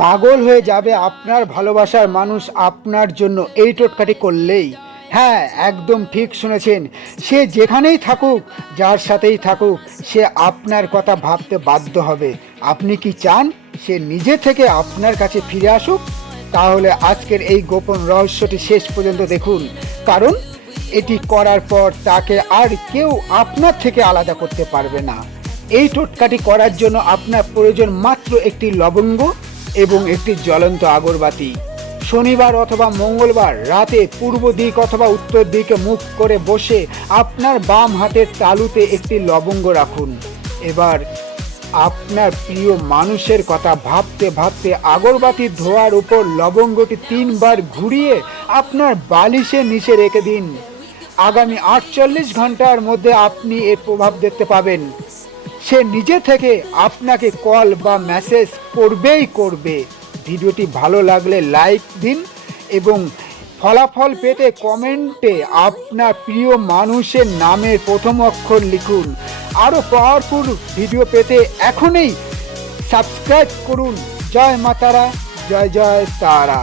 পাগল হয়ে যাবে আপনার ভালোবাসার মানুষ আপনার জন্য এই টোটকাটি করলেই। হ্যাঁ, একদম ঠিক শুনেছেন। সে যেখানেই থাকুক, যার সাথেই থাকুক, সে আপনার কথা ভাবতে বাধ্য হবে। আপনি কি চান সে নিজে থেকে আপনার কাছে ফিরে আসুক? তাহলে আজকের এই গোপন রহস্যটি শেষ পর্যন্ত দেখুন, কারণ এটি করার পর তাকে আর কেউ আপনার থেকে আলাদা করতে পারবে না। এই টোটকাটি করার জন্য আপনার প্রয়োজন মাত্র একটি লবঙ্গ এবং একটি জ্বলন্ত আগরবাতি। শনিবার অথবা মঙ্গলবার রাতে পূর্ব দিক অথবা উত্তর দিকে মুখ করে বসে আপনার বাম হাতের তালুতে একটি লবঙ্গ রাখুন। এবার আপনার প্রিয় মানুষের কথা ভাবতে ভাবতে আগরবাতির ধোঁয়ার উপর লবঙ্গটি 3 বার ঘুরিয়ে আপনার বালিশের নিচে রেখে দিন। আগামী 48 ঘন্টার মধ্যে আপনি এর প্রভাব দেখতে পাবেন। সে নিজে থেকে আপনাকে কল বা মেসেজ করবেই করবে। ভিডিওটি ভালো লাগলে লাইক দিন এবং ফলাফল পেতে কমেন্টে আপনার প্রিয় মানুষের নামের প্রথম অক্ষর লিখুন। আরও পাওয়ারফুল ভিডিও পেতে এখনই সাবস্ক্রাইব করুন। জয় মা তারা, জয় জয় তারা।